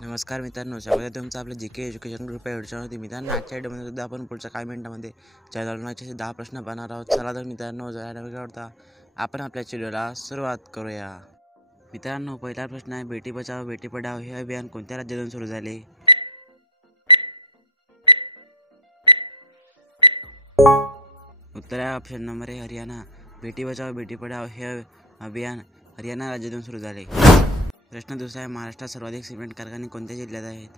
नमस्कार मित्रांनो, स्वागत आहे तुमचं आपल्या जी के एज्युकेशन ग्रुप या व्हिडिओवरती. मित्रांनो, आजच्या व्हिडिओमध्ये सुद्धा आपण पुढच्या काही मिनिटांमध्ये चॅनलचे 10 प्रश्न पाहणार आहोत. चला तर मित्रांनो, जरा वेळ करता आपण आपल्या व्हिडिओला सुरुवात करूया. मित्रांनो, पहिला प्रश्न आहे, बेटी बचाओ बेटी पढाओ हे अभियान कोणत्या राज्यातून सुरू झाले? उत्तर आहे ऑप्शन नंबर ए हरियाणा. बेटी बचाओ बेटी पढाओ हे अभियान हरियाणा राज्यातून सुरू झाले. प्रश्न दुसरा आहे, महाराष्ट्रात सर्वाधिक सिमेंट कारखाने कोणत्या जिल्ह्यात आहेत?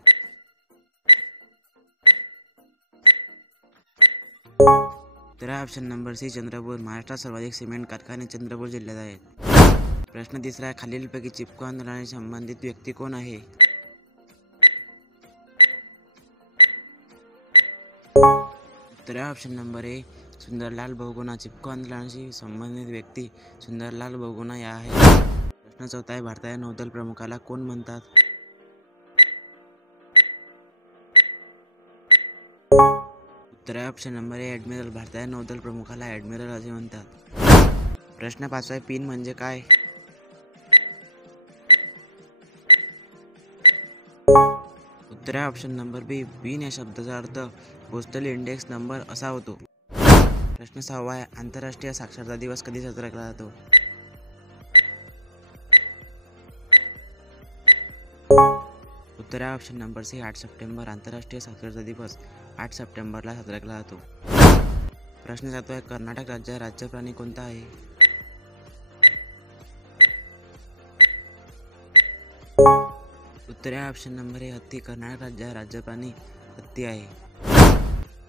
उत्तर आहे ऑप्शन नंबर सी चंद्रपूर. महाराष्ट्रात सर्वाधिक सिमेंट कारखाने चंद्रपूर जिल्ह्यात आहेत. प्रश्न तिसरा आहे, खालीलपैकी चिपको आंदोलनाशी संबंधित व्यक्ती कोण आहे? उत्तर आहे option number A Sundarlal Bahuguna. Chipko आंदोलनाशी संबंधित व्यक्ती सुंदरलाल बहुगुणा या आहेत. प्रश्न चौथा आहे, भारताच्या नौदल प्रमुखाला कोण म्हणतात? उत्तर आहे ऑप्शन नंबर ए ॲडमिरल. भारताच्या नौदल प्रमुखाला ॲडमिरल असे म्हणतात. प्रश्न पाचवा आहे, पिन म्हणजे काय? उत्तर आहे ऑप्शन नंबर बी. पिन या शब्दाचा अर्थ पोस्टल इंडेक्स नंबर असा होतो. प्रश्न सहावा आहे, आंतरराष्ट्रीय साक्षरता दिवस कधी साजरा केला जातो? उत्तर आहे ऑप्शन नंबर सी 8 सप्टेंबर. आंतरराष्ट्रीय साक्षरता दिवस 8 सप्टेंबरला साजरा केला जातो. प्रश्न सातवा आहे, कर्नाटक राज्याचा राज्य प्राणी कोणता आहे? उत्तर आहे ऑप्शन नंबर ए हत्ती. कर्नाटक राज्याचा राज्य प्राणी हत्ती आहे.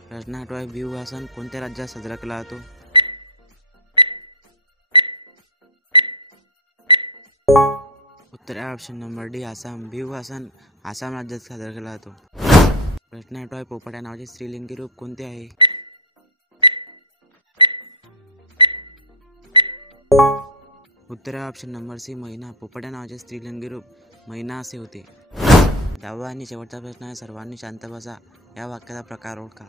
प्रश्न आठवा आहे, बिहू हा सण कोणत्या राज्यात साजरा केला जातो? उत्तर आहे option number D Assam. Bihu हा सण आसाम राज्यात साजरा केला जातो. प्रश्न आठवा आहे, पोपट या नावाचे स्त्रीलिंगी रूप कोणते आहे? उत्तर आहे ऑप्शन नंबर सी मैना. पोपट या नावाचे स्त्रीलिंगी रूप मैना असे होते. 10वा आणि शेवटचा प्रश्न आहे, सर्वांनी शांत बसा या वाक्याचा प्रकार ओळखा.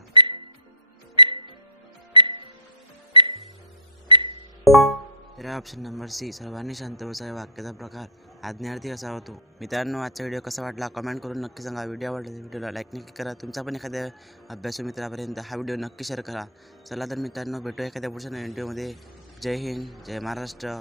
तर ऑप्शन नंबर सी सर्वांनी शांत बसा या वाक्याचा प्रकार आज्ञार्थी असा होतो. मित्रांनो, आजचा व्हिडिओ कसा वाटला कमेंट करून नक्की सांगा. व्हिडिओ आवडला तर व्हिडिओला लाईक नक्की करा. तुमचा पण एखाद्या अभ्यासू मित्रापर्यंत हा व्हिडिओ नक्की शेअर करा. चला तर मित्रांनो, भेटूया एखाद्या पुढच्या व्हिडिओमध्ये. जय हिंद, जय महाराष्ट्र.